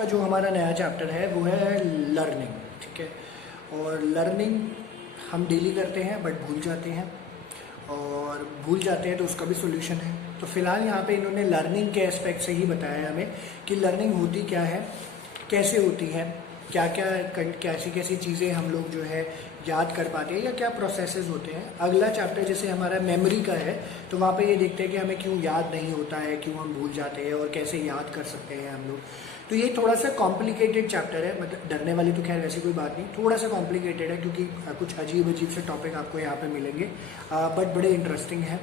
का जो हमारा नया चैप्टर है वो है लर्निंग, ठीक है। और लर्निंग हम डेली करते हैं बट भूल जाते हैं, और भूल जाते हैं तो उसका भी सोल्यूशन है। तो फिलहाल यहाँ पे इन्होंने लर्निंग के एस्पेक्ट से ही बताया है हमें कि लर्निंग होती क्या है, कैसे होती है, क्या क्या कैसी कैसी चीज़ें हम लोग जो है याद कर पाते हैं या क्या प्रोसेसेस होते हैं। अगला चैप्टर जैसे हमारा मेमोरी का है तो वहाँ पे ये देखते हैं कि हमें क्यों याद नहीं होता है, क्यों हम भूल जाते हैं और कैसे याद कर सकते हैं हम लोग। तो ये थोड़ा सा कॉम्प्लिकेटेड चैप्टर है, मतलब डरने वाली तो खैर वैसी कोई बात नहीं, थोड़ा सा कॉम्प्लिकेटेड है क्योंकि कुछ अजीब से टॉपिक आपको यहाँ पे मिलेंगे, बट बड़े इंटरेस्टिंग है।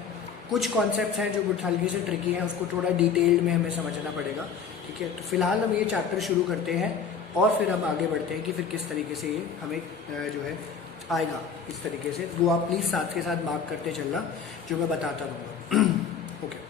कुछ कॉन्सेप्ट्स हैं जो हल्के से ट्रिकी हैं, उसको थोड़ा डिटेल्ड में हमें समझना पड़ेगा, ठीक है। तो फिलहाल हम ये चैप्टर शुरू करते हैं और फिर हम आगे बढ़ते हैं कि फिर किस तरीके से ये हमें जो है आएगा इस तरीके से। वो आप प्लीज़ साथ के साथ मार्क करते चलना जो मैं बताता रहूँगा। ओके,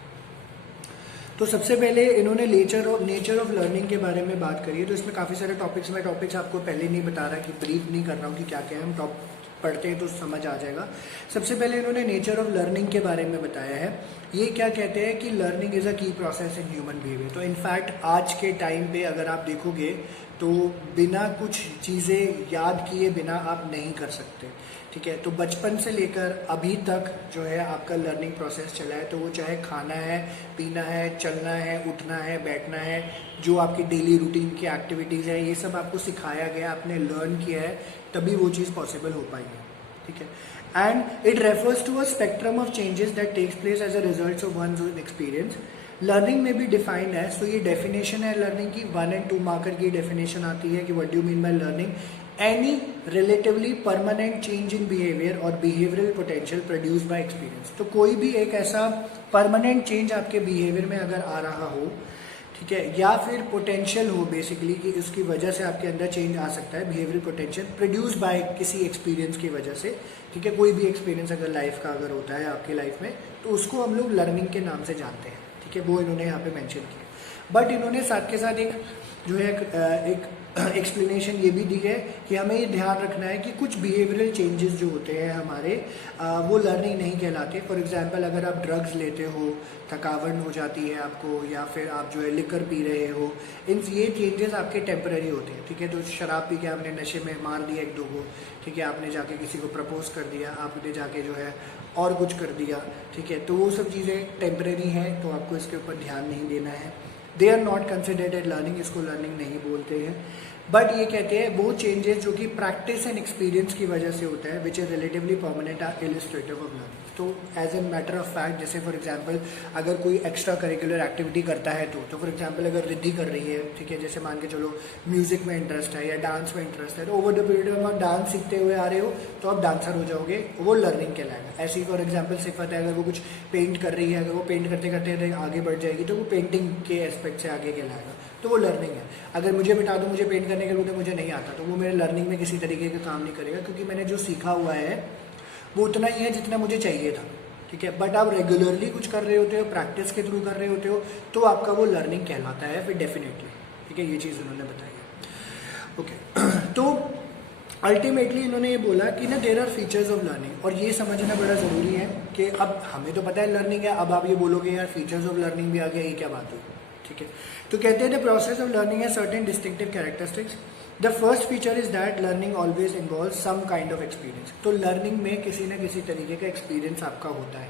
तो सबसे पहले इन्होंने नेचर ऑफ लर्निंग के बारे में बात करी है। तो इसमें काफ़ी सारे टॉपिक्स, मैं टॉपिक्स आपको पहले नहीं बता रहा कि ब्रीफ नहीं कर रहा हूँ कि क्या क्या है, हम पढ़ते हैं तो समझ आ जाएगा। सबसे पहले इन्होंने नेचर ऑफ लर्निंग के बारे में बताया है। ये क्या कहते हैं कि लर्निंग इज़ अ की प्रोसेस इन ह्यूमन बिहेवियर। तो इनफैक्ट आज के टाइम पे अगर आप देखोगे तो बिना कुछ चीज़ें याद किए बिना आप नहीं कर सकते, ठीक है। तो बचपन से लेकर अभी तक जो है आपका लर्निंग प्रोसेस चला है, तो वो चाहे खाना है, पीना है, चलना है, उठना है, बैठना है, जो आपकी डेली रूटीन की एक्टिविटीज़ है, ये सब आपको सिखाया गया, आपने लर्न किया है, तभी वो चीज़ पॉसिबल हो पाई है, ठीक है। And it refers to a spectrum of changes that takes place as a result of ones own experience. Learning में भी डिफाइंड है, तो ये डेफिनेशन है लर्निंग की, 1 और 2 मार्कर की डेफिनेशन आती है कि what do you mean by learning. Any relatively permanent change in behaviour और behavioural potential produce by experience. तो कोई भी एक ऐसा परमानेंट चेंज आपके बिहेवियर में अगर आ रहा हो, ठीक है, या फिर पोटेंशियल हो बेसिकली कि उसकी वजह से आपके अंदर चेंज आ सकता है, बिहेवियर पोटेंशियल प्रोड्यूस बाय किसी एक्सपीरियंस की वजह से, ठीक है। कोई भी एक्सपीरियंस अगर लाइफ का अगर होता है आपकी लाइफ में तो उसको हम लोग लर्निंग के नाम से जानते हैं, ठीक है। वो इन्होंने यहाँ पे मेंशन किया, बट इन्होंने साथ के साथ एक जो है एक एक्सप्लेनेशन ये भी दी है कि हमें ये ध्यान रखना है कि कुछ बिहेवियरल चेंजेस जो होते हैं हमारे, वो लर्निंग नहीं कहलाते। फॉर एग्जांपल अगर आप ड्रग्स लेते हो, थकावट हो जाती है आपको, या फिर आप जो है लिकर पी रहे हो, ये चेंजेस आपके टेम्पररी होते हैं, ठीक है। तो शराब पी के आपने नशे में मार दिया 1-2 को, ठीक है, आपने जाके किसी को प्रपोज कर दिया, आपने जाके जो है और कुछ कर दिया, ठीक है, तो वो सब चीज़ें टेम्पररी हैं, तो आपको इसके ऊपर ध्यान नहीं देना है। They are not considered as learning, इसको लर्निंग नहीं बोलते हैं। बट ये कहते हैं वो चेंजेस जो कि प्रैक्टिस एंड एक्सपीरियंस की वजह से होता है, which is relatively permanent or illustrative of learning. तो as a matter of fact, जैसे फॉर एग्जांपल अगर कोई एक्स्ट्रा करिकुलर एक्टिविटी करता है तो फॉर एग्जांपल अगर रिद्धि कर रही है, ठीक है, जैसे मान के चलो म्यूजिक में इंटरेस्ट है या डांस में इंटरेस्ट है, तो ओवर द पीरियड में आप डांस सीखते हुए आ रहे हो तो आप डांसर हो जाओगे, वो लर्निंग कहलाएगा। ऐसी फॉर एग्जाम्पल सिफत है, अगर वो कुछ पेंट कर रही है, अगर वो पेंट करते करते आगे बढ़ जाएगी तो वो पेंटिंग के एस्पेक्ट से आगे कहलाएगा, तो वो लर्निंग है। अगर मुझे बिठा दो, मुझे पेंट करने के लिए मुझे नहीं आता, तो वो मेरे लर्निंग में किसी तरीके का काम नहीं करेगा, क्योंकि मैंने जो सीखा हुआ है वो उतना ही है जितना मुझे चाहिए था, ठीक है। बट आप रेगुलरली कुछ कर रहे होते हो, प्रैक्टिस के थ्रू कर रहे होते हो, तो आपका वो लर्निंग कहलाता है फिर डेफिनेटली, ठीक है। ये चीज़ उन्होंने बताई है, ओके। तो अल्टीमेटली इन्होंने ये बोला कि ना there are features of learning, और ये समझना बड़ा ज़रूरी है कि अब हमें तो पता है लर्निंग है, अब आप ये बोलोगे यार फीचर्स ऑफ लर्निंग भी आ गया, ये क्या बात हुई, ठीक है। तो कहते हैं द प्रोसेस ऑफ लर्निंग है certain distinctive characteristics. The first feature is that learning always involve some kind of experience. तो लर्निंग में किसी न किसी तरीके का एक्सपीरियंस आपका होता है,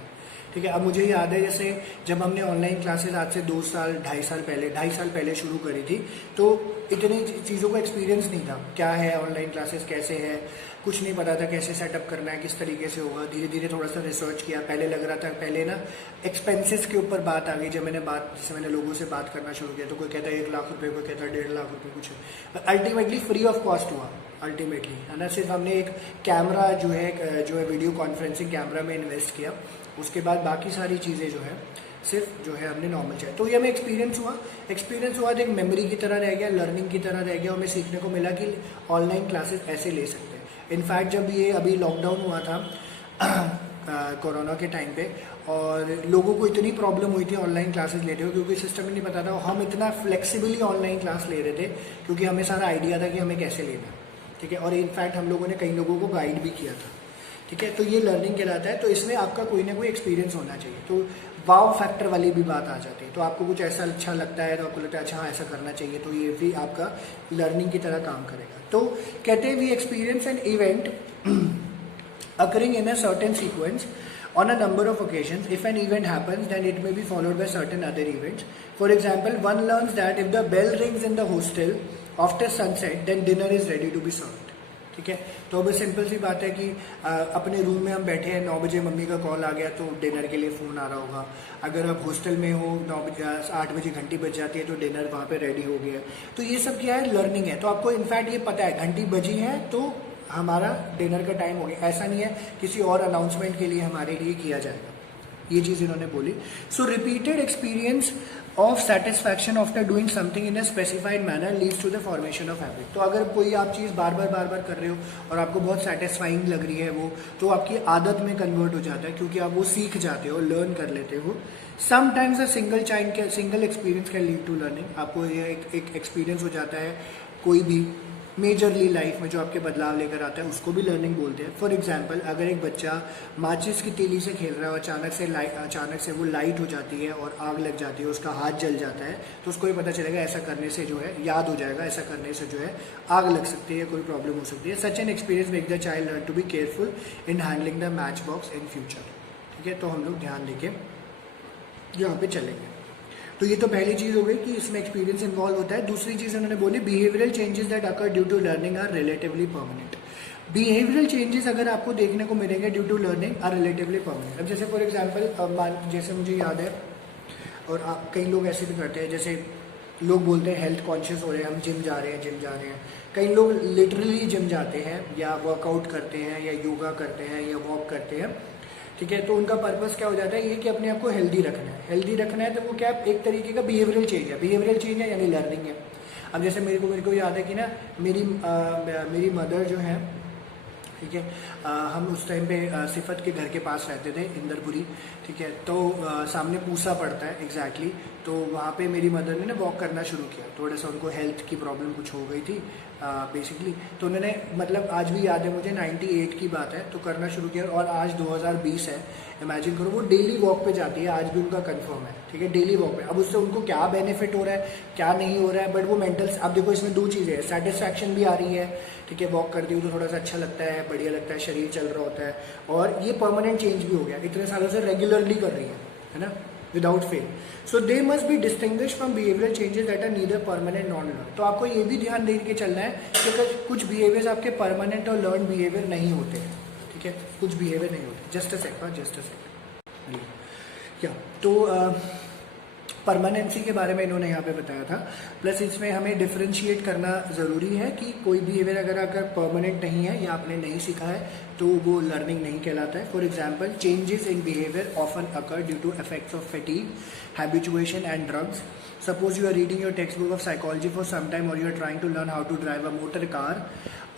ठीक है। अब मुझे याद है जैसे जब हमने ऑनलाइन क्लासेस आज से 2 साल 2.5 साल पहले शुरू करी थी, तो इतनी चीज़ों का एक्सपीरियंस नहीं था, क्या है ऑनलाइन क्लासेस, कैसे है, कुछ नहीं पता था कैसे सेटअप करना है, किस तरीके से होगा। धीरे धीरे थोड़ा सा रिसर्च किया, पहले लग रहा था, पहले ना एक्सपेंसेस के ऊपर बात आ गई। जब मैंने लोगों से बात करना शुरू किया तो कोई कहता है 1 लाख रुपए, कोई कहता है 1.5 लाख रुपए, कुछ अल्टीमेटली फ्री ऑफ कॉस्ट हुआ अल्टीमेटली, है ना। सिर्फ हमने एक कैमरा जो है वीडियो कॉन्फ्रेंसिंग कैमरा में इन्वेस्ट किया, उसके बाद बाकी सारी चीज़ें जो है सिर्फ जो है हमने नॉर्मल चाहिए। तो ये हमें एक्सपीरियंस हुआ तो एक मेमोरी की तरह रह गया, लर्निंग की तरह रह गया, हमें सीखने को मिला कि ऑनलाइन क्लासेस ऐसे ले सकते हैं। इनफैक्ट जब ये अभी लॉकडाउन हुआ था कोरोना के टाइम पे, और लोगों को इतनी प्रॉब्लम हुई थी ऑनलाइन क्लासेस लेते हुए, क्योंकि सिस्टम ही नहीं पता था, हम इतना फ्लेक्सिबली ऑनलाइन क्लास ले रहे थे क्योंकि हमें सारा आइडिया था कि हमें कैसे लेना, ठीक है। और इनफैक्ट हम लोगों ने कई लोगों को गाइड भी किया था, ठीक है। तो ये लर्निंग कहलाता है। तो इसमें आपका कोई ना कोई एक्सपीरियंस होना चाहिए। तो वाव फैक्टर वाली भी बात आ जाती है। तो आपको कुछ ऐसा अच्छा लगता है तो आपको लगता है अच्छा हाँ ऐसा करना चाहिए, तो ये भी आपका लर्निंग की तरह काम करेगा। तो कहते हैं we experience an event occurring in a certain sequence on a number of occasions. If an event happens, then it may be followed by certain other events. For example, one learns that if the bell rings in the hostel after sunset, then dinner is ready to be served. ठीक है, तो अब simple सी बात है कि अपने room में हम बैठे हैं, 9 बजे मम्मी का कॉल आ गया तो डिनर के लिए फ़ोन आ रहा होगा। अगर आप हॉस्टल में हो 9 बजे 8 बजे घंटी बज जाती है तो डिनर वहाँ पे रेडी हो गया। तो ये सब क्या है, लर्निंग है। तो आपको इनफैक्ट ये पता है घंटी बजी है तो हमारा डिनर का टाइम हो गया, ऐसा नहीं है किसी और अनाउंसमेंट के लिए हमारे लिए किया जाएगा। ये चीज़ इन्होंने बोली। So repeated experience of satisfaction after doing something in a specified manner leads to the formation of habit. तो अगर कोई आप चीज़ बार बार कर रहे हो और आपको बहुत सेटिस्फाइंग लग रही है वो, तो आपकी आदत में कन्वर्ट हो जाता है क्योंकि आप वो सीख जाते हो, लर्न कर लेते हो। Sometimes a single experience can lead to learning. आपको ये एक एक्सपीरियंस हो जाता है कोई भी मेजरली लाइफ में जो आपके बदलाव लेकर आता है, उसको भी लर्निंग बोलते हैं। फॉर एग्जांपल, अगर एक बच्चा माचिस की तीली से खेल रहा है और अचानक से वो लाइट हो जाती है और आग लग जाती है, उसका हाथ जल जाता है, तो उसको ये पता चलेगा ऐसा करने से जो है याद हो जाएगा, ऐसा करने से जो है आग लग सकती है, कोई प्रॉब्लम हो सकती है। Such an experience make the child learn to be careful in handling the match box in future. ठीक है, तो हम लोग ध्यान देके यहाँ पे चलेंगे। तो ये तो पहली चीज़ हो गई कि इसमें एक्सपीरियंस इन्वॉल्व होता है। दूसरी चीज़ उन्होंने बोली, behavioural changes that occur due to learning are relatively permanent. Behavioural changes अगर आपको देखने को मिलेंगे due to learning are relatively permanent. अब जैसे फॉर एग्जांपल, जैसे मुझे याद है और कई लोग ऐसे भी करते हैं, जैसे लोग बोलते हैं हेल्थ कॉन्शियस हो रहे हैं, हम जिम जा रहे हैं। कई लोग लिटरली जिम जाते हैं या वर्कआउट करते हैं या योगा करते हैं या वॉक करते हैं। ठीक है, तो उनका पर्पस क्या हो जाता है, ये कि अपने आप को हेल्दी रखना है। तो वो क्या एक तरीके का बिहेवियरल चेंज है यानी लर्निंग है। अब जैसे मेरे को याद है कि ना मेरी मदर जो है, ठीक है, हम उस टाइम पे सिफत के घर के पास रहते थे, इंदरपुरी। ठीक है, तो सामने पूसा पड़ता है एग्जैक्टली। तो वहाँ पे मेरी मदर ने ना वॉक करना शुरू किया। थोड़ा सा उनको हेल्थ की प्रॉब्लम कुछ हो गई थी बेसिकली, तो उन्होंने, मतलब आज भी याद है मुझे, 98 की बात है, तो करना शुरू किया। और आज 2020 है, इमेजिन करो वो डेली वॉक पे जाती है, आज भी उनका कंफर्म है। ठीक है, डेली वॉक पे। अब उससे उनको क्या बेनिफिट हो रहा है क्या नहीं हो रहा है, बट वो मेंटल, अब देखो इसमें 2 चीज़ें हैं, सेटिस्फैक्शन भी आ रही है। ठीक है, वॉक करती हूँ तो थोड़ा सा अच्छा लगता है, बढ़िया लगता है, शरीर चल रहा होता है, और ये परमानेंट चेंज भी हो गया, इतने सालों से रेगुलरली कर रही है ना, without fail. So they must be distinguish from behavioural changes that are neither permanent nor learn. तो आपको ये भी ध्यान दे के चलना है कि कुछ बिहेवियर्स आपके परमानेंट और लर्न बिहेवियर नहीं होते हैं। ठीक है, कुछ बिहेवियर नहीं होते। जस्ट अ सेकंड क्या, तो परमानेंसी के बारे में इन्होंने यहाँ पे बताया था। प्लस इसमें हमें डिफरेंशिएट करना ज़रूरी है कि कोई बिहेवियर अगर परमानेंट नहीं है या आपने नहीं सीखा है तो वो लर्निंग नहीं कहलाता है। For example, changes in behaviour often occur due to effects of fatigue, habituation and drugs. Suppose you are reading your text book of psychology for some time, और you are trying to learn how to drive a motor car,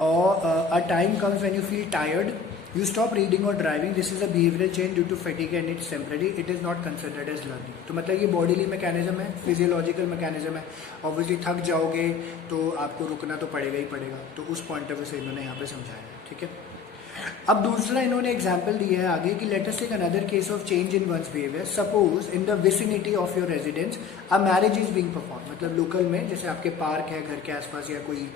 और a time comes when you feel tired, you stop reading or driving. This is a behavioral change due to fatigue and it's temporary. It is not considered as learning. तो मतलब ये bodily mechanism है, physiological mechanism है। Obviously थक जाओगे तो आपको रुकना तो पड़ेगा ही पड़ेगा। तो उस पॉइंट ऑफ व्यू से इन्होंने यहाँ पे समझाया है। ठीक है, अब दूसरा इन्होंने एग्जाम्पल दिया है आगे कि let us take another case of change in ones behaviour. Suppose in the vicinity of your residence a marriage is being perform. मतलब लोकल में जैसे आपके पार्क है घर के आसपास या कोई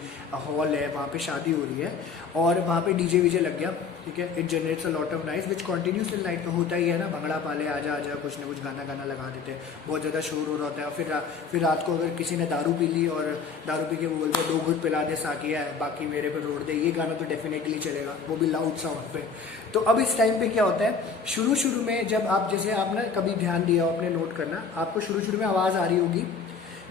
हॉल है, वहाँ पे शादी हो रही है और वहाँ पे डीजे वीजे लग गया। ठीक है, it generates a lot of noise which continuous till night. तो होता ही है ना, भंगड़ा पाले आजा आजा कुछ ना कुछ गाना लगा देते हैं, बहुत ज़्यादा शोर हो रहा होता है। फिर रात को अगर किसी ने दारू पी ली और दारू पी के वो बोलते हैं 2 घुट पिला दे साकिया है, बाकी मेरे पे रोड दे, ये गाना तो डेफिनेटली चलेगा, वो भी लाउड साउंड पे। तो अब इस टाइम पे क्या होता है, शुरू में जब आप, जैसे आप ना कभी ध्यान दिया हो, आपने नोट करना, आपको शुरू में आवाज़ आ रही होगी,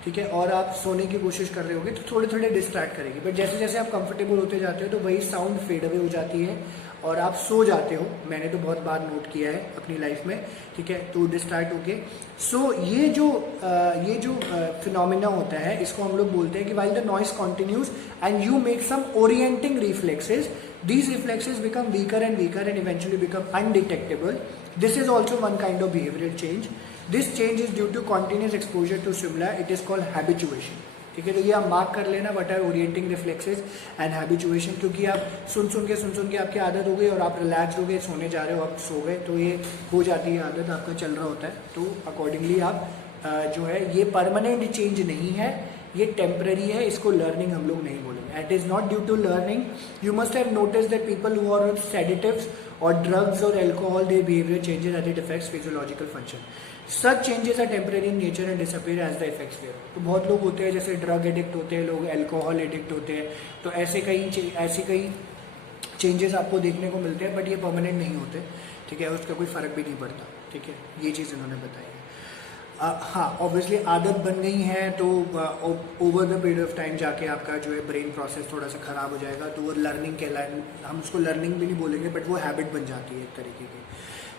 ठीक है, और आप सोने की कोशिश कर रहे होगे तो थोड़े डिस्ट्रैक्ट करेगी। बट जैसे जैसे आप कंफर्टेबल होते जाते हो तो वही साउंड फेड अवे हो जाती है और आप सो जाते हो। मैंने तो बहुत बार नोट किया है अपनी लाइफ में। ठीक है, तो डिस्ट्रैक्ट होके सो ये जो फिनोमिना होता है, इसको हम लोग बोलते हैं कि while the noise continues and you make some orienting reflexes, these reflexes become weaker and eventually become undetectable. This is also one kind of behavioral change. This change is due to continuous exposure to stimuli. It is called habituation. ठीक है। तो ये आप mark कर लेना, what are orienting reflexes and habituation, क्योंकि आप सुन सुन के आपकी आदत हो गई और आप रिलैक्स हो गए, सोने जा रहे हो, आप सो गए, तो ये हो जाती है आदत, आपका चल रहा होता है। तो अकॉर्डिंगली आप जो है, ये परमानेंट चेंज नहीं है, ये टेम्पररी है, इसको लर्निंग हम लोग नहीं बोलेंगे। It is not due to learning. You must have notice that people who are on sedatives और ड्रग्स और alcohol, their behaviour changes as it affects physiological function. Such changes are temporary in nature and disappear as the effects wear. तो बहुत लोग होते हैं जैसे drug addict होते हैं लोग, एल्कोहल एडिक्ट होते हैं, तो ऐसे कई चेंजेस आपको देखने को मिलते हैं, बट ये परमानेंट नहीं होते, ठीक है, उसका कोई फ़र्क भी नहीं पड़ता, ठीक है। ये चीज़ इन्होंने बताई है। हाँ, ऑब्वियसली आदत बन गई है तो over the period of time जाके आपका जो है ब्रेन प्रोसेस थोड़ा सा ख़राब हो जाएगा, तो वो लर्निंग कहलाए, हम उसको लर्निंग भी नहीं बोलेंगे, बट वो हैबिट बन जाती है एक तरीके की।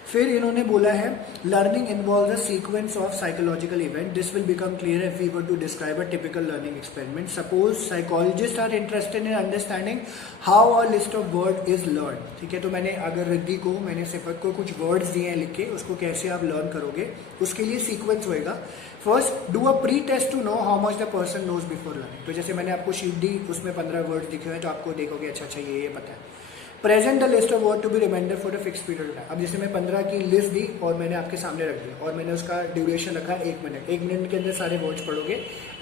फिर इन्होंने बोला है learning involve a sequence of psychological event, this will become clear if we were to describe a typical learning experiment. Suppose psychologists are interested in understanding how a list of word is learn, ठीक है। तो मैंने अगर रिद्धि को, मैंने सिफत को कुछ वर्ड्स दिए हैं लिख के, उसको कैसे आप लर्न करोगे, उसके लिए सीक्वेंस होएगा। First, do a pre test to know how much the person knows before learning. तो जैसे मैंने आपको शीट दी, उसमें 15 वर्ड्स दिखे हुए हैं, तो आपको देखोगे अच्छा ये पता है। Present the list of word to be reminder for a fix period of time. अब जैसे मैं 15 की लिस्ट दी और मैंने आपके सामने रख दिया और मैंने उसका ड्यूरेशन रखा 1 मिनट, 1 मिनट के अंदर सारे वर्ड्स पढ़ोगे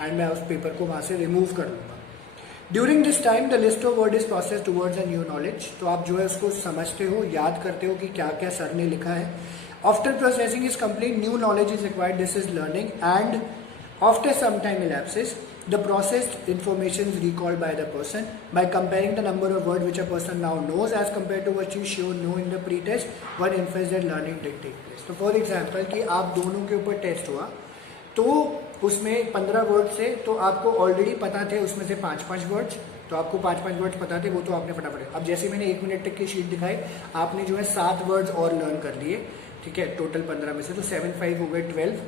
एंड मैं उस पेपर को वहाँ से रिमूव कर लूँगा। During this time the list of word is process towards a new knowledge. तो आप जो है उसको समझते हो, याद करते हो कि क्या क्या सर ने लिखा है। After processing is complete, new knowledge is required, this is learning, and after some time elapses, the processed information is recalled by the person by comparing the number of words which a person now knows as compared to what you should know in the pre-test. One infers that learning did take place. तो for example कि आप दोनों के ऊपर test हुआ, तो उसमें 15 word से तो आपको ऑलरेडी पता थे उसमें से 5-5 वर्ड्स, तो आपको 5-5 वर्ड्स पता थे, वो तो आपने फटाफट। अब जैसे मैंने 1 मिनट तक की शीट दिखाई, आपने जो है 7 वर्ड्स और लर्न कर लिए, ठीक है, टोटल 15 में से, तो 7-5 हो गए 12।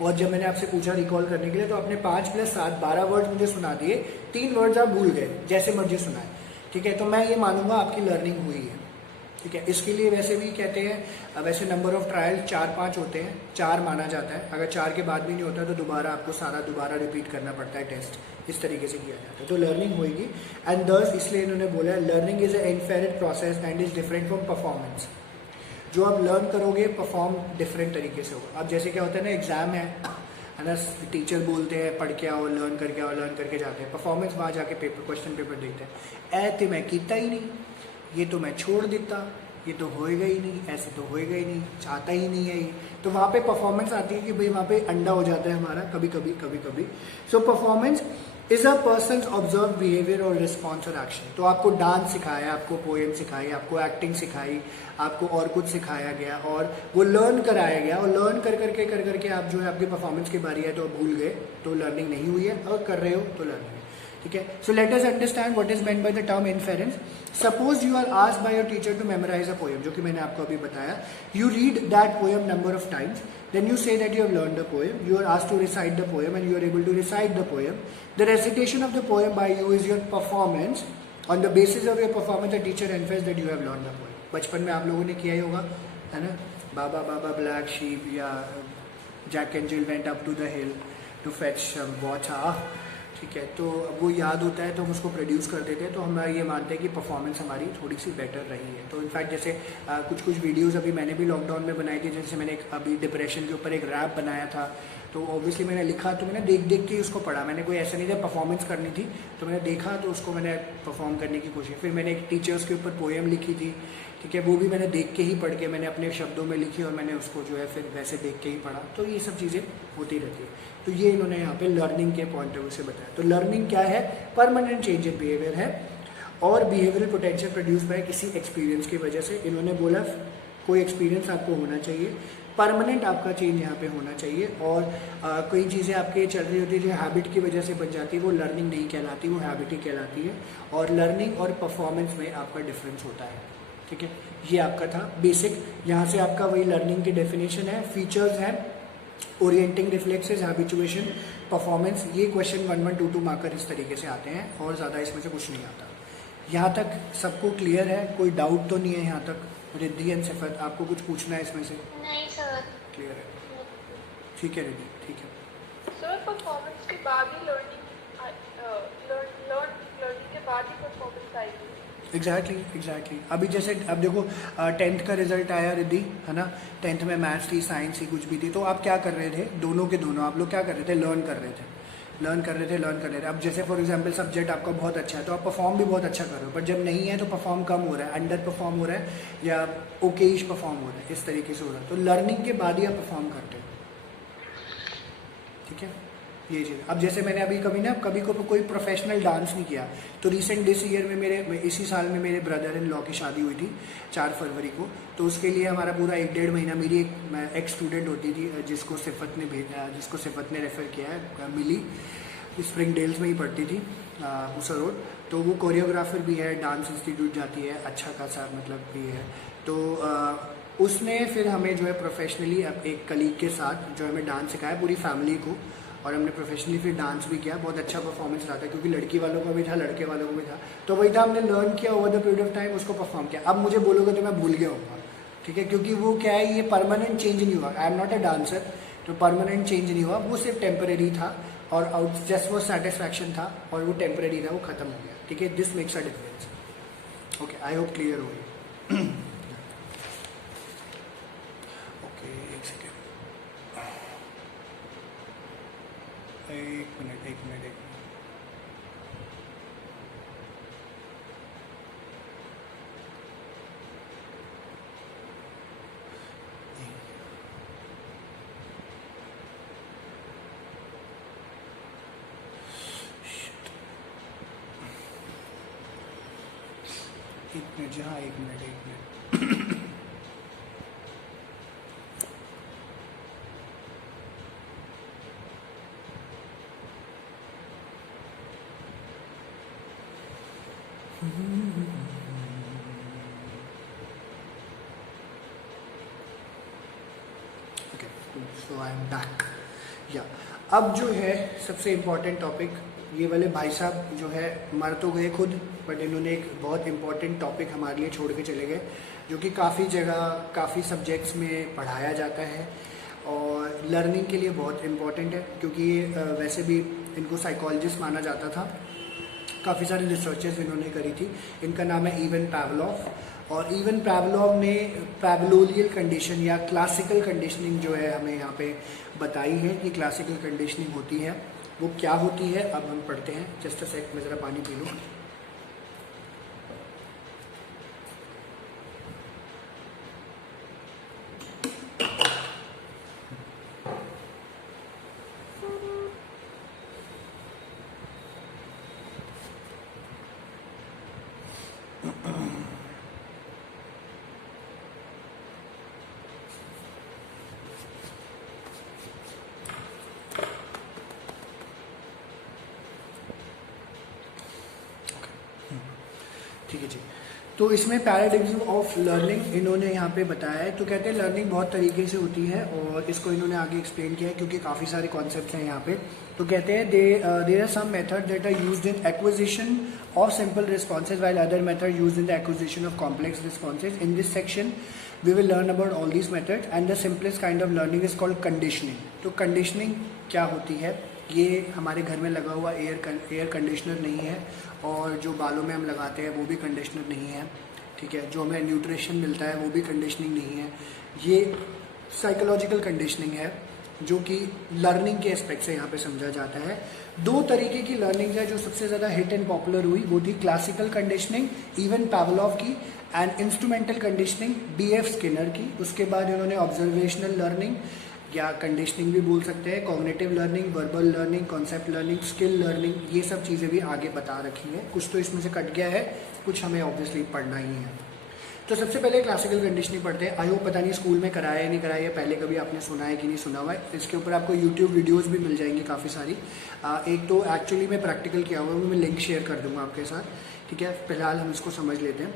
और जब मैंने आपसे पूछा रिकॉल करने के लिए, तो आपने 5 + 7 12 वर्ड्स मुझे सुना दिए, 3 वर्ड्स आप भूल गए जैसे मर्जी सुनाए, ठीक है। तो मैं ये मानूंगा आपकी लर्निंग हुई है, ठीक है। इसके लिए वैसे भी कहते हैं, वैसे नंबर ऑफ ट्रायल 4-5 होते हैं, 4 माना जाता है। अगर 4 के बाद भी नहीं होता तो दोबारा आपको दोबारा रिपीट करना पड़ता है टेस्ट, इस तरीके से किया जाता है। तो लर्निंग होगी एंड दस, इसलिए इन्होंने बोला learning is a inferred process and is different from performance. जो आप लर्न करोगे परफॉर्म डिफरेंट तरीके से होगा। अब जैसे क्या होता है ना, एग्जाम है ना, टीचर बोलते हैं पढ़ के आओ, लर्न करके आओ, लर्न करके जाते हैं। परफॉर्मेंस वहाँ जाके क्वेश्चन पेपर देखते हैं, ऐ तो मैं कीता ही नहीं, ये तो मैं छोड़ देता, ये तो होएगा ही नहीं, ऐसे तो होएगा ही नहीं, चाहता ही नहीं है ये। तो वहाँ पे परफॉर्मेंस आती है कि भाई वहाँ पे अंडा हो जाता है हमारा कभी कभी। So performance is a person observe behaviour और रिस्पॉन्स और एक्शन। तो आपको डांस सिखाया, आपको पोएम सिखाई, आपको एक्टिंग सिखाई, आपको और कुछ सिखाया गया और वो लर्न कराया गया, और लर्न कर करके आप जो है आपकी परफॉर्मेंस की बारी है तो भूल गए, तो लर्निंग नहीं हुई है। और कर रहे हो तो लर्निंग है, ठीक है। So let us understand what is meant by the term inference. Suppose you are asked by your teacher to memorise a poem, जो कि मैंने आपको अभी बताया। You read that poem number of times, then you say that you have learned the poem, you are asked to recite the poem and you are able to recite the poem. The recitation of the poem by you is your performance. On the basis of your performance, the teacher infers that you have learned the poem. बचपन में आप लोगों ने किया ही होगा, है ना, baa baa black sheep, या Jack and Jill went up to the hill to fetch some water, ठीक है। तो वो याद होता है तो हम उसको प्रोड्यूस कर देते हैं, तो हम ये मानते हैं कि परफॉर्मेंस हमारी थोड़ी सी बेटर रही है। तो इनफैक्ट जैसे कुछ वीडियोस अभी मैंने भी लॉकडाउन में बनाई थी, जैसे मैंने अभी डिप्रेशन के ऊपर एक रैप बनाया था, तो ऑब्वियसली मैंने लिखा, तो मैंने देख के उसको पढ़ा, मैंने कोई ऐसा नहीं था परफॉर्मेंस करनी थी, तो मैंने देखा तो उसको मैंने परफॉर्म करने की कोशिश। फिर मैंने एक टीचर्स के ऊपर पोएम लिखी थी, ठीक है, वो भी मैंने देख के ही पढ़ के मैंने अपने शब्दों में लिखी और मैंने उसको जो है फिर वैसे देख के ही पढ़ा। तो ये सब चीज़ें होती रहती है। तो ये इन्होंने यहाँ पे लर्निंग के पॉइंट ऑफ व्यू से बताया। तो लर्निंग क्या है, परमानेंट चेंज इन बिहेवियर है और बिहेवियरल पोटेंशियल प्रोड्यूस बाय किसी एक्सपीरियंस की वजह से। इन्होंने बोला कोई एक्सपीरियंस आपको होना चाहिए, परमानेंट आपका चेंज यहाँ पे होना चाहिए, और कई चीज़ें आपके चल रही होती है जो हैबिट की वजह से बन जाती है, वो लर्निंग नहीं कहलाती, वो हैबिट ही कहलाती है। और लर्निंग और परफॉर्मेंस में आपका डिफरेंस होता है, ठीक है। ये आपका था बेसिक, यहाँ से आपका वही लर्निंग की डेफिनेशन है, फीचर्स हैं, ओरिएंटिंग रिफ्लेक्सेस, हैबिचुएशन, परफॉर्मेंस। ये क्वेश्चन 1, 1, 2, 2 मार्कर इस तरीके से आते हैं और ज़्यादा इसमें से कुछ नहीं आता। यहाँ तक सबको क्लियर है, कोई डाउट तो नहीं है यहाँ तक? रिद्धि एंड सिफत, आपको कुछ पूछना है इसमें से? नहीं सर, क्लियर है, ठीक है रिद्धि, ठीक है। सर परफॉर्मेंस के बाद ही लर्निंग परफॉर्मेंस आएगी। एग्जैक्टली अभी जैसे अब देखो 10th का रिजल्ट आया रिद्धि, है ना। 10th में मैथ्स थी, साइंस थी, कुछ भी थी, तो आप क्या कर रहे थे, दोनों के दोनों आप लोग क्या कर रहे थे, लर्न कर रहे थे। अब जैसे फॉर एग्जांपल सब्जेक्ट आपका बहुत अच्छा है तो आप परफॉर्म भी बहुत अच्छा कर रहे हो, बट जब नहीं है तो परफॉर्म कम हो रहा है, अंडर परफॉर्म हो रहा है या ओकेश परफॉर्म हो रहा है, इस तरीके से हो रहा है। तो लर्निंग के बाद ही आप परफॉर्म करते हो, ठीक है, ये चीज़। अब जैसे मैंने अभी कभी को कोई प्रोफेशनल डांस नहीं किया, तो रिसेंट दिस ईयर में इसी साल में मेरे ब्रदर इन लॉ की शादी हुई थी 4 फरवरी को, तो उसके लिए हमारा पूरा 1-1.5 महीना, मेरी एक स्टूडेंट होती थी जिसको सिफत ने रेफ़र किया है, मिली, स्प्रिंग डेल्स में ही पढ़ती थी, उसा रोड, तो वो कोरियोग्राफर भी है, डांस इंस्टीट्यूट जाती है, अच्छा खासा मतलब भी है। तो उसने फिर हमें जो है प्रोफेशनली एक कलीग के साथ जो हमें डांस सिखाया पूरी फैमिली को, और हमने प्रोफेशनली फिर डांस भी किया, बहुत अच्छा परफॉर्मेंस रहा था, क्योंकि लड़की वालों का भी था, लड़के वालों का भी था, तो वही था, हमने लर्न किया over the period of time, उसको परफॉर्म किया। अब मुझे बोलोगे तो मैं भूल गया होगा, ठीक है, क्योंकि वो क्या है, ये परमानेंट चेंज नहीं हुआ, I am not a dancer, तो परमानेंट चेंज नहीं हुआ, वो सिर्फ टेम्परेरी था, और आउट जस्ट वो सेटिस्फैक्शन था, और वो टेम्परेरी था, वो खत्म हो गया, ठीक है, this makes a difference. Okay, I hope clear हो गई। ओके, एक मिनट। जी हाँ, एक minute. Okay, so I am back. या अब जो है सबसे इम्पोर्टेंट टॉपिक, ये वाले भाई साहब जो है मर तो गए खुद, बट इन्होंने एक बहुत इम्पोर्टेंट टॉपिक हमारे लिए छोड़ के चले गए, जो कि काफ़ी जगह काफ़ी सब्जेक्ट्स में पढ़ाया जाता है और लर्निंग के लिए बहुत इम्पोर्टेंट है, क्योंकि वैसे भी इनको साइकोलॉजिस्ट माना जाता था, काफ़ी सारी रिसर्चेस इन्होंने करी थी। इनका नाम है इवन पावलोव, और इवन पावलोव ने पैवलोरियल कंडीशन या क्लासिकल कंडीशनिंग जो है हमें यहाँ पे बताई है कि क्लासिकल कंडीशनिंग होती है, वो क्या होती है अब हम पढ़ते हैं। जस्ट अ सेक, मैं ज़रा पानी पी लूँ। ठीक है जी, तो इसमें पैराडिग्म ऑफ लर्निंग इन्होंने यहाँ पे बताया है। तो कहते हैं लर्निंग बहुत तरीके से होती है, और इसको इन्होंने आगे एक्सप्लेन किया है क्योंकि काफ़ी सारे कॉन्सेप्ट्स हैं यहाँ पे। तो कहते हैं there are some method that are used in acquisition of simple responses while other method used in the acquisition of complex responses. In this section we will learn about all this methods and the simplest kind of learning is called conditioning. तो conditioning क्या होती है, ये हमारे घर में लगा हुआ एयर कंडीशनर नहीं है, और जो बालों में हम लगाते हैं वो भी कंडीशनर नहीं है, ठीक है, जो हमें न्यूट्रिशन मिलता है वो भी कंडीशनिंग नहीं है, ये साइकोलॉजिकल कंडीशनिंग है जो कि लर्निंग के एस्पेक्ट से यहाँ पे समझा जाता है। 2 तरीके की लर्निंग है जो सबसे ज़्यादा हिट एंड पॉपुलर हुई, वो थी क्लासिकल कंडीशनिंग इवन पावलोव की, and instrumental conditioning BF Skinner की। उसके बाद इन्होंने ऑब्जर्वेशनल लर्निंग या कंडीशनिंग भी बोल सकते हैं, cognitive learning, verbal learning, concept learning, skill learning, ये सब चीज़ें भी आगे बता रखी हैं। कुछ तो इसमें से कट गया है, कुछ हमें ऑब्वियसली पढ़ना ही है। तो सबसे पहले क्लासिकल कंडीशनिंग पढ़ते हैं। आई होप पता नहीं स्कूल में कराया या नहीं कराया, पहले कभी आपने सुना है कि नहीं सुना हुआ है। इसके ऊपर आपको यूट्यूब वीडियोज़ भी मिल जाएंगी काफ़ी सारी। एक तो एक्चुअली मैं प्रैक्टिकल किया हुआ है, मैं लिंक शेयर कर दूँगा आपके साथ, ठीक है। फिलहाल हम इसको समझ लेते हैं।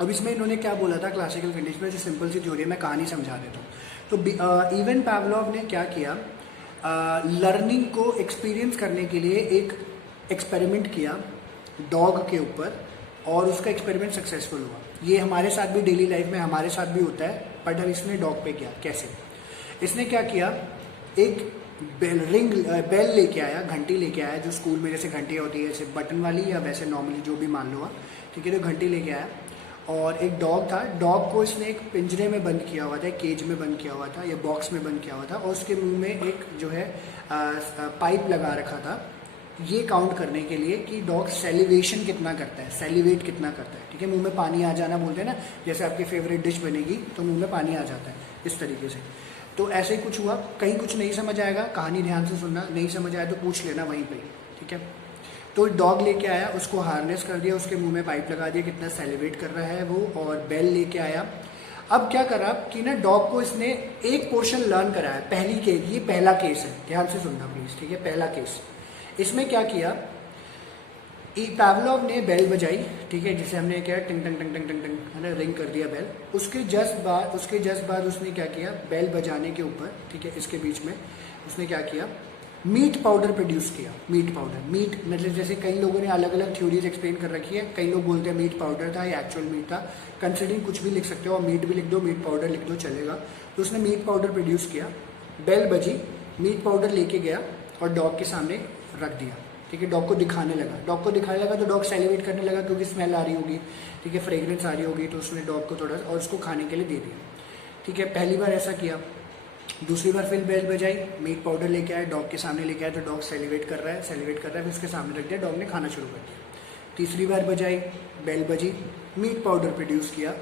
अब इसमें इन्होंने क्या बोला था क्लासिकल कंडीशन में, जो सिंपल सी थ्योरी है, मैं कहानी समझा देता हूँ। तो इवन पावलोव ने क्या किया, लर्निंग को एक्सपीरियंस करने के लिए एक एक्सपेरिमेंट किया डॉग के ऊपर, और उसका एक्सपेरिमेंट सक्सेसफुल हुआ। ये हमारे साथ भी डेली लाइफ में हमारे साथ भी होता है, बट अब इसने डॉग पे किया। कैसे? इसने क्या किया, एक बेल लेके आया, घंटी लेके आया, जो स्कूल में जैसे घंटियाँ होती है, जैसे बटन वाली या वैसे नॉर्मली जो भी मान लो आप, ठीक है, तो घंटी लेके आया। और एक डॉग था, डॉग को इसने एक पिंजरे में बंद किया हुआ था, एक केज में बंद किया हुआ था या बॉक्स में बंद किया हुआ था, और उसके मुंह में एक जो है पाइप लगा रखा था, ये काउंट करने के लिए कि डॉग सेलिवेशन कितना करता है, सेलिवेट कितना करता है, ठीक है, मुंह में पानी आ जाना बोलते हैं ना, जैसे आपकी फेवरेट डिश बनेगी तो मुंह में पानी आ जाता है, इस तरीके से। तो ऐसे ही कुछ हुआ। कहीं कुछ नहीं समझ आएगा, कहानी ध्यान से सुनना, नहीं समझ आया तो पूछ लेना वहीं पे, ठीक है। तो डॉग लेके आया, उसको हार्नेस कर दिया, उसके मुंह में पाइप लगा दिया, कितना सेलिब्रेट कर रहा है वो, और बेल लेके आया। अब क्या करा कि ना डॉग को इसने एक पोर्शन लर्न कराया, पहली केस, ये पहला केस है, ध्यान से सुनना प्लीज, ठीक है, पहला केस। इसमें क्या किया, पावलोव ने बेल बजाई, ठीक है, जिसे हमने क्या टिंग टंग टंग टंग टंग टंग, है ना, रिंग कर दिया बेल। उसके जस्ट बाद उसने क्या किया, बेल बजाने के ऊपर, ठीक है, इसके बीच में उसने क्या किया, मीट पाउडर प्रोड्यूस किया। मीट पाउडर, मीट मतलब जैसे कई लोगों ने अलग अलग थ्योरीज एक्सप्लेन कर रखी है, कई लोग बोलते हैं मीट पाउडर था या एक्चुअल मीट था, कंसिडरिंग कुछ भी लिख सकते हो, और मीट भी लिख दो, मीट पाउडर लिख दो, चलेगा। तो उसने मीट पाउडर प्रोड्यूस किया, बेल बजी, मीट पाउडर लेके गया और डॉग के सामने रख दिया, ठीक है, डॉग को दिखाने लगा। डॉग को दिखाने लगा तो डॉग सेलिब्रेट करने लगा, क्योंकि स्मेल आ रही होगी, ठीक है, फ्रेग्रेंस आ रही होगी, तो उसने डॉग को थोड़ा और उसको खाने के लिए दे दिया, ठीक है। पहली बार ऐसा किया, दूसरी बार फिर बेल बजाई, मीट पाउडर लेके आया, डॉग के सामने लेके आया, तो डॉग सेलिब्रेट कर रहा है, फिर उसके सामने रख दिया, डॉग ने खाना शुरू कर दिया। तीसरी बार बजाई, बेल बजी, मीट पाउडर प्रोड्यूस किया,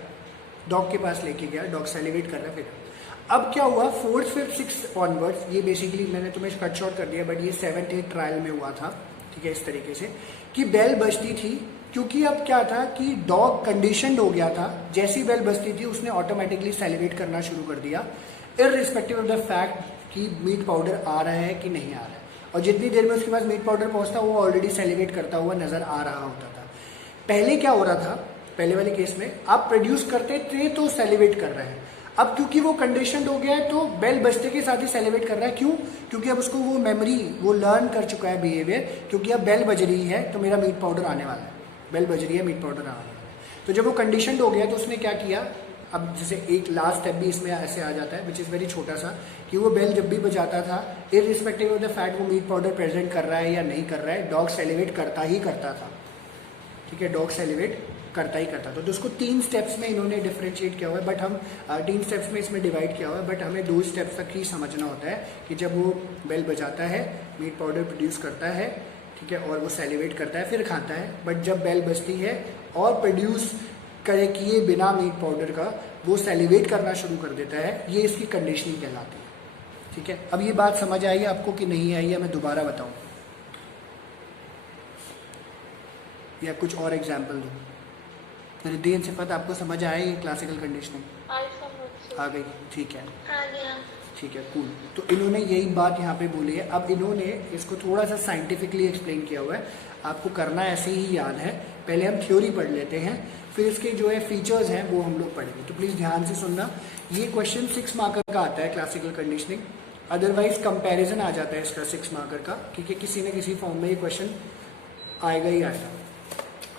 डॉग के पास लेके गया, डॉग सेलिब्रेट कर रहा है। फिर अब क्या हुआ, 4th 5th 6th ऑनवर्ड्स, ये बेसिकली मैंने तुम्हें कट शॉर्ट कर दिया, बट ये 7th 8th ट्रायल में हुआ था, ठीक है, इस तरीके से कि बेल बजती थी, क्योंकि अब क्या था कि डॉग कंडीशनड हो गया था, जैसी बेल बजती थी उसने ऑटोमेटिकली सेलिब्रेट करना शुरू कर दिया, इररिस्पेक्टिव ऑफ द फैक्ट कि मीट पाउडर आ रहा है कि नहीं आ रहा है। और जितनी देर में उसके पास मीट पाउडर पहुंचता वो ऑलरेडी सेलिब्रेट करता हुआ नजर आ रहा होता था। पहले क्या हो रहा था, पहले वाले केस में आप प्रोड्यूस करते थे तो सेलिब्रेट कर रहे हैं, अब क्योंकि वो कंडीशनड हो गया है तो बेल बजते के साथ ही सेलिब्रेट कर रहा है। क्यों? क्योंकि अब उसको वो मेमोरी, वो लर्न कर चुका है बिहेवियर, क्योंकि अब बेल बज रही है तो मेरा मीट पाउडर आने वाला है, बेल बज रही है, मीट पाउडर आने वाला है। तो जब वो कंडीशनड हो गया तो उसने क्या किया, अब जैसे एक लास्ट स्टेप भी इसमें ऐसे आ जाता है, विच इज़ वेरी छोटा सा, कि वो बेल जब भी बजाता था, इररिस्पेक्टिव ऑफ द फैक्ट वो मीट पाउडर प्रेजेंट कर रहा है या नहीं कर रहा है, डॉग सेलिब्रेट करता ही करता था, ठीक है, डॉग सेलिब्रेट करता ही करता था। तो उसको 3 स्टेप्स में इन्होंने डिफरेंशिएट किया हुआ है, बट हम 3 स्टेप्स में इसमें डिवाइड किया हुआ है, बट हमें 2 स्टेप्स तक ही समझना होता है कि जब वो बेल बजाता है, मीट पाउडर प्रोड्यूस करता है, ठीक है, और वो सेलिब्रेट करता है, फिर खाता है, बट जब बेल बजती है और प्रोड्यूस करे किए बिना मीट पाउडर का वो सेलिब्रेट करना शुरू कर देता है, ये इसकी कंडीशनिंग कहलाती है, ठीक है। अब ये बात समझ आई आपको कि नहीं आई है, मैं दोबारा बताऊं या कुछ और एग्जाम्पल दूं? रिद्धि सिफत आपको समझ आया ये क्लासिकल कंडीशनिंग? आ गई, ठीक है, ठीक है, कूल। तो इन्होंने यही बात यहाँ पे बोली है। अब इन्होंने इसको थोड़ा सा साइंटिफिकली एक्सप्लेन किया हुआ है, आपको करना ऐसे ही याद है। पहले हम थ्योरी पढ़ लेते हैं, फिर इसके जो है फीचर्स हैं वो हम लोग पढ़ेंगे। तो प्लीज़ ध्यान से सुनना, ये क्वेश्चन 6 मार्कर का आता है क्लासिकल कंडीशनिंग, अदरवाइज कंपैरिजन आ जाता है इसका 6 मार्कर का, क्योंकि किसी न किसी फॉर्म में ये क्वेश्चन आएगा ही आएगा।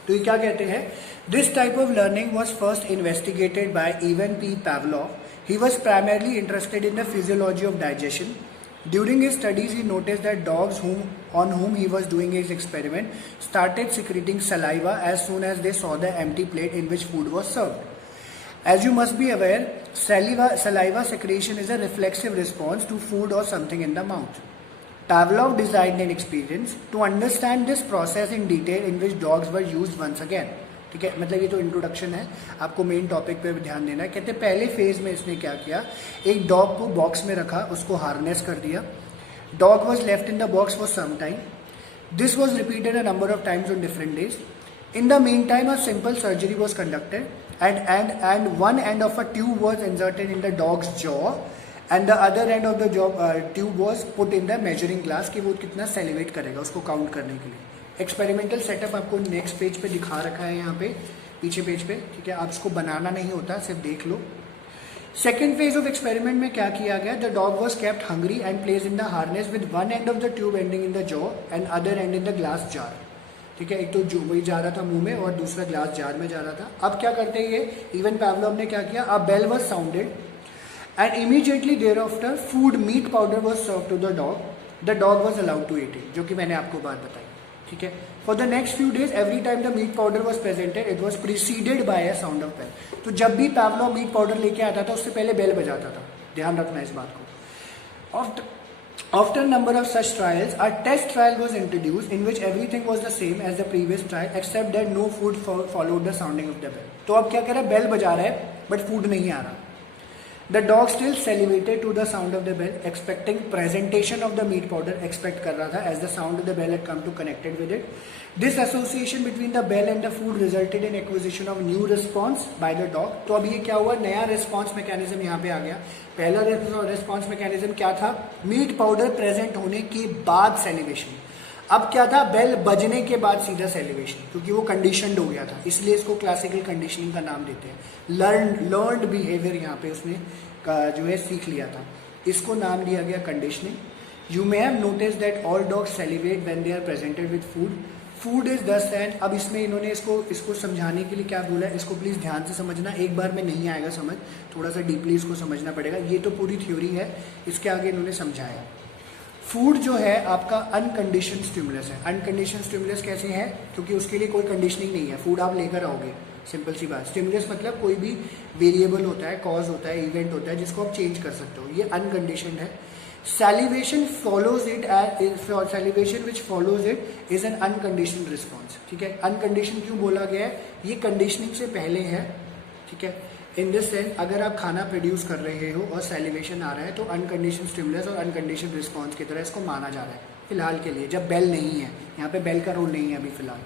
तो ये क्या कहते हैं, this type of learning was first investigated by even P Pavlov. He was primarily interested in the physiology of digestion. During his studies, he noticed that dogs on whom he was doing his experiment started secreting saliva as soon as they saw the empty plate in which food was served. As you must be aware, saliva secretion is a reflexive response to food or something in the mouth. Pavlov designed an experiment to understand this process in detail, in which dogs were used once again. ठीक है, मतलब ये तो introduction है, आपको main topic पे भी ध्यान देना है। कहते हैं पहले फेज में इसने क्या किया, एक डॉग को बॉक्स में रखा, उसको हार्नेस कर दिया, dog was left in the box for some time, this was repeated a number of times on different days. In the mean time a simple surgery was conducted and one end of a tube was inserted in the dog's jaw and the other end of the tube was put in the measuring glass, कि वो कितना celebrate करेगा उसको count करने के लिए। Experimental setup आपको next page पे दिखा रखा है, यहाँ पे पीछे पेज पे, ठीक है, आप इसको बनाना नहीं होता, सिर्फ देख लो। सेकेंड फेज ऑफ एक्सपेरिमेंट में क्या किया गया, the dog was kept hungry and placed in the harness with one end of the tube ending in the jaw and other and in the glass jar, ठीक है, एक तो जो वही जा रहा था मुंह में और दूसरा ग्लास जार में जा रहा था। अब क्या करते हैं ये, इवन Pavlov ने क्या किया, a bell was sounded and immediately there after food meat powder was serve to the dog was allowed to eat it, जो कि मैंने आपको बात बताई, ठीक है। For the next few days every time the meat powder was presented it was preceded by a sound of bell. तो जब भी पावलोव मीट पाउडर लेके आता था उससे पहले बेल बजाता था, ध्यान रखना इस बात को। After a number of such trials, a test trial was introduced in which everything was the same as the previous trial except that no food followed the sounding of the bell. तो अब क्या कर रहा है, bell बजा रहा है but food नहीं आ रहा। The dog still salivated to the sound of the bell, expecting presentation of the meat powder, expect कर रहा था as the sound of the bell had come to connected with it. This association between the bell and the food resulted in acquisition of new response by the dog. तो अब ये क्या हुआ, नया response mechanism यहाँ पे आ गया। पहला रिस्पॉन्स मैकेनिज्म क्या था, मीट पाउडर प्रेजेंट होने के बाद सेलिवेशन। अब क्या था, बेल बजने के बाद सीधा सेलिवेशन, क्योंकि वो कंडीशनड हो गया था, इसलिए इसको क्लासिकल कंडीशनिंग का नाम देते हैं। लर्नड बिहेवियर यहाँ पे उसने जो है सीख लिया था, इसको नाम दिया गया conditioning. You may have notice that all dogs celebrate when they are presented with food. Food is the send. अब इसमें इन्होंने इसको समझाने के लिए क्या बोला है, इसको प्लीज़ ध्यान से समझना, एक बार में नहीं आएगा समझ, थोड़ा सा डीपली इसको समझना पड़ेगा। ये तो पूरी थ्योरी है, इसके आगे इन्होंने समझाया। फूड जो है आपका अनकंडीशन स्टिमुलस है। अनकंडीशन स्टिमुलस कैसे है, क्योंकि उसके लिए कोई कंडीशनिंग नहीं है, फूड आप लेकर आओगे, सिंपल सी बात। स्टिमुलस मतलब कोई भी वेरिएबल होता है, कॉज होता है, इवेंट होता है, जिसको आप चेंज कर सकते हो, ये अनकंडीशनड है। Salivation follows it salivation which follows it is an unconditioned response, ठीक है। अनकंडीशन क्यों बोला गया है, ये कंडीशनिंग से पहले है, ठीक है। इन दिस सेंस अगर आप खाना प्रोड्यूस कर रहे हो और सैलिवेशन आ रहा है तो अनकंडीशन स्टिमुलस और अनकंडीशन रिस्पॉन्स की तरह इसको माना जा रहा है फिलहाल के लिए, जब बेल नहीं है, यहाँ पे बेल का रोल नहीं है अभी फिलहाल।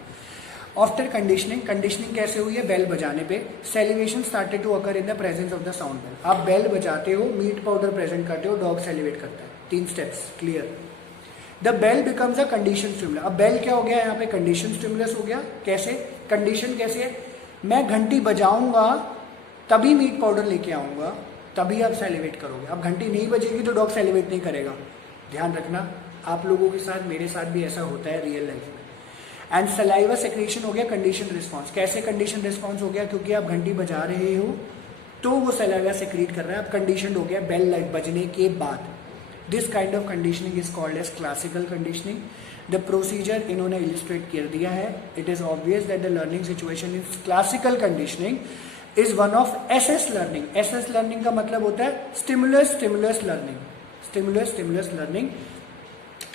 आफ्टर कंडीशनिंग, कंडीशनिंग कैसे हुई है, बेल बजाने पे salivation started to occur in the presence of the sound bell. आप बेल बजाते हो, मीट पाउडर प्रेजेंट करते हो, डॉग सेलिवेट करता है, 3 steps clear. The bell becomes a condition stimulus. अब बेल क्या हो गया यहाँ पे, कंडीशन स्टिमुलस हो गया। कैसे, कंडीशन कैसे है, मैं घंटी बजाऊंगा तभी मीट पाउडर लेके आऊंगा, तभी आप सेलिवेट करोगे। अब घंटी नहीं बजेगी तो डॉग सेलिवेट नहीं करेगा, ध्यान रखना। आप लोगों के साथ, मेरे साथ भी ऐसा होता है रियल लाइफ में। एंड सलाइवा सेक्रेशन हो गया कंडीशन रिस्पॉन्स। कैसे कंडीशन रिस्पॉन्स हो गया, क्योंकि आप घंटी बजा रहे हो तो वो सलाइवा सेक्रेट कर रहा है, अब कंडीशन हो गया बेल लाइट बजने के बाद। This kind of conditioning is called as classical conditioning. The procedure इन्होंने इलिस्ट्रेट कर दिया है। It is obvious that the learning situation is classical conditioning is one of SS learning. SS learning का मतलब होता है stimulus stimulus learning, stimulus stimulus learning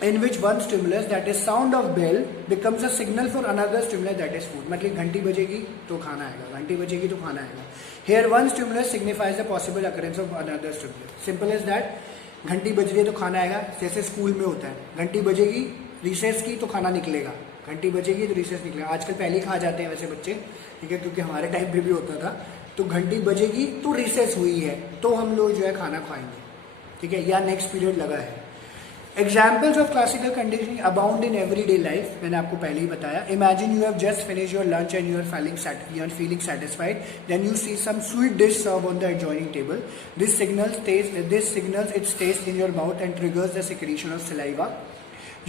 in which one stimulus that is sound of bell becomes a signal for another stimulus that is food। मतलब घंटी बजेगी तो खाना आएगा, घंटी बजेगी तो खाना आएगा। Here one stimulus signifies the possible occurrence of another stimulus, simple as that। घंटी बज रही है तो खाना आएगा, जैसे स्कूल में होता है, घंटी बजेगी रिसेस की तो खाना निकलेगा, घंटी बजेगी तो रिसेस निकलेगा। आजकल पहले ही खा जाते हैं वैसे बच्चे, ठीक है, क्योंकि हमारे टाइम पे भी होता था। तो घंटी बजेगी तो रिसेस हुई है तो हम लोग जो है खाना खाएंगे, ठीक है, या नेक्स्ट पीरियड लगा है। Examples of classical conditioning abound in everyday life। मैंने आपको पहले ही बताया। Imagine you have just finished your lunch and you are feeling satisfied. Then you see some sweet dish served on the adjoining table. This signals its taste in your mouth and triggers the secretion of saliva.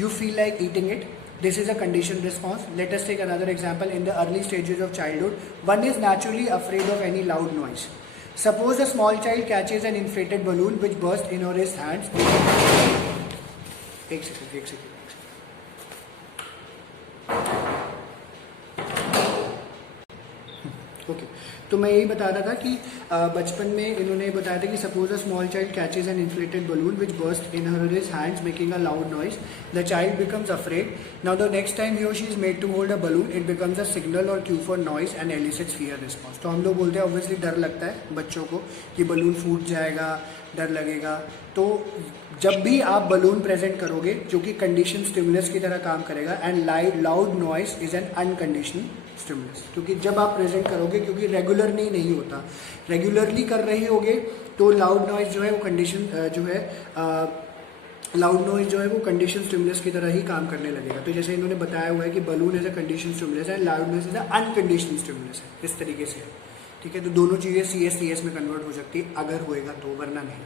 You feel like eating it. This is a conditioned response. Let us take another example. In the early stages of childhood, one is naturally afraid of any loud noise. Suppose a small child catches an inflated balloon which bursts in or his hands. एक second. Okay, तो मैं यही बता रहा था कि बचपन में इन्होंने बताया था कि suppose a small child catches an inflated balloon which burst in her his hands making a loud noise. The child becomes afraid. Now the next time he or she is made to hold a balloon it becomes a signal or cue for noise and elicits fear response. तो हम लोग बोलते हैं obviously डर लगता है बच्चों को कि बलून फूट जाएगा, डर लगेगा। तो जब भी आप बलून प्रेजेंट करोगे जो कि कंडीशन स्टिमुलस की तरह काम करेगा, and loud noise is an unconditional stimulus, क्योंकि जब आप प्रेजेंट करोगे, क्योंकि रेगुलरली नहीं होता, रेगुलरली कर रहे होगे तो लाउड नॉइज जो है वो कंडीशन लाउड नॉइज जो है वो कंडीशन स्टिमुलस की तरह ही काम करने लगेगा। तो जैसे इन्होंने बताया हुआ है कि balloon as a condition stimulus है, loud noise is a unconditional stimulus है, इस तरीके से, ठीक है। तो दोनों चीज़ें CS में कन्वर्ट हो सकती है अगर होएगा तो, वरना नहीं।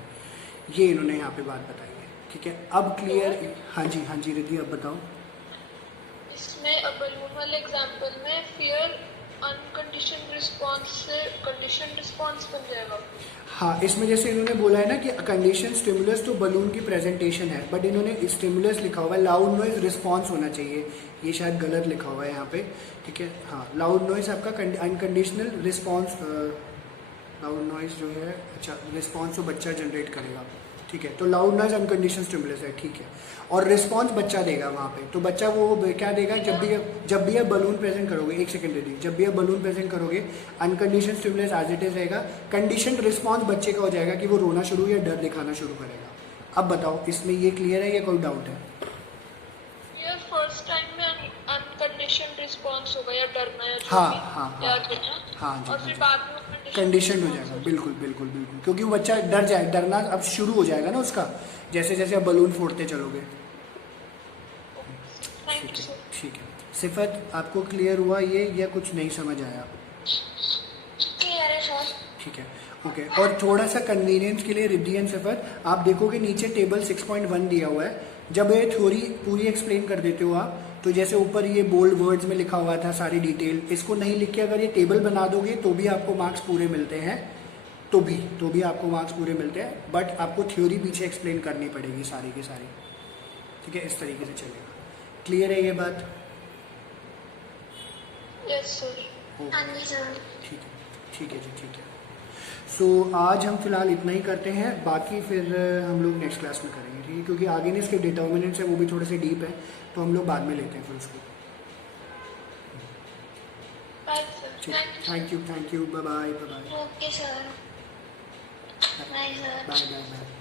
ये इन्होंने यहाँ पे बात बताई है, ठीक है। अब क्लियर? हाँ जी रिद्धि, अब बताओ। इसमें बलून वाले एग्जांपल में फियर अनकंडीशन रिस्पॉन्स से कंडीशन रिस्पॉन्स बन जाएगा। हाँ, इसमें जैसे इन्होंने बोला है ना कि कंडीशन स्टिमुलस तो बलून की प्रेजेंटेशन है, बट इन्होंने स्टिमुलस लिखा हुआ है, लाउड नॉइज रिस्पॉन्स होना चाहिए, ये शायद गलत लिखा हुआ है यहाँ पे, ठीक है। हाँ, लाउड नॉइज आपका अनकंडीशनल रिस्पॉन्स, लाउड नॉइज जो है, अच्छा रिस्पॉन्स तो बच्चा जनरेट करेगा, ठीक है। तो लाउड नॉइज अनकंडीशनल स्टिमुलस है, ठीक है। और रिस्पॉन्स बच्चा देगा वहाँ पे, तो बच्चा वो क्या देगा, जब भी आप बलून प्रेजेंट करोगे, एक सेकंड दे दीजिए, जब भी आप बलून प्रेजेंट करोगे unconditional stimulus as it is रहेगा, कंडीशन रिस्पॉन्स बच्चे का हो जाएगा कि वो रोना शुरू या डर दिखाना शुरू करेगा। अब बताओ इसमें ये क्लियर है या कोई डाउट है? ये फर्स्ट टाइम में अनकंडीशन रिस्पॉन्स होगा या डरना या जो हाँ भी, हाँ या हाँ गिरना, हाँ जी, और हाँ फिर जी, बाद में कंडीशन हो जाएगा, बिल्कुल बिल्कुल बिल्कुल, क्योंकि वो बच्चा डर जाए, डरना अब शुरू हो जाएगा ना उसका, जैसे जैसे आप बलून फोड़ते चलोगे। ठीक है, ठीक है। सिफत आपको क्लियर हुआ ये या कुछ नहीं समझ आया? क्लियर है सर। ठीक है, ओके। और थोड़ा सा कन्वीनियंस के लिए रिद्धि एंड सिफत, आप देखोगे नीचे टेबल 6.1 दिया हुआ है, जब ये थ्योरी पूरी एक्सप्लेन कर देते हो आप, तो जैसे ऊपर ये बोल्ड वर्ड्स में लिखा हुआ था सारी डिटेल, इसको नहीं लिख के अगर ये टेबल बना दोगे तो भी आपको मार्क्स पूरे मिलते हैं, तो भी आपको मार्क्स पूरे मिलते हैं, बट आपको थ्योरी पीछे एक्सप्लेन करनी पड़ेगी सारी की सारी, ठीक है। इस तरीके से चलेगा। क्लियर है ये बात? Yes sir. हाँ जी सर। ठीक है, ठीक है जी, ठीक है। सो आज हम फिलहाल इतना ही करते हैं, बाकी फिर हम लोग नेक्स्ट क्लास में करेंगे, ठीक है, क्योंकि आगे ने इसके डिटर्मिनेंट्स है वो भी थोड़े से डीप है, तो हम लोग बाद में लेते हैं फिर उसको। Thank you, bye bye, bye bye. Okay sir, bye sir. Bye bye bye.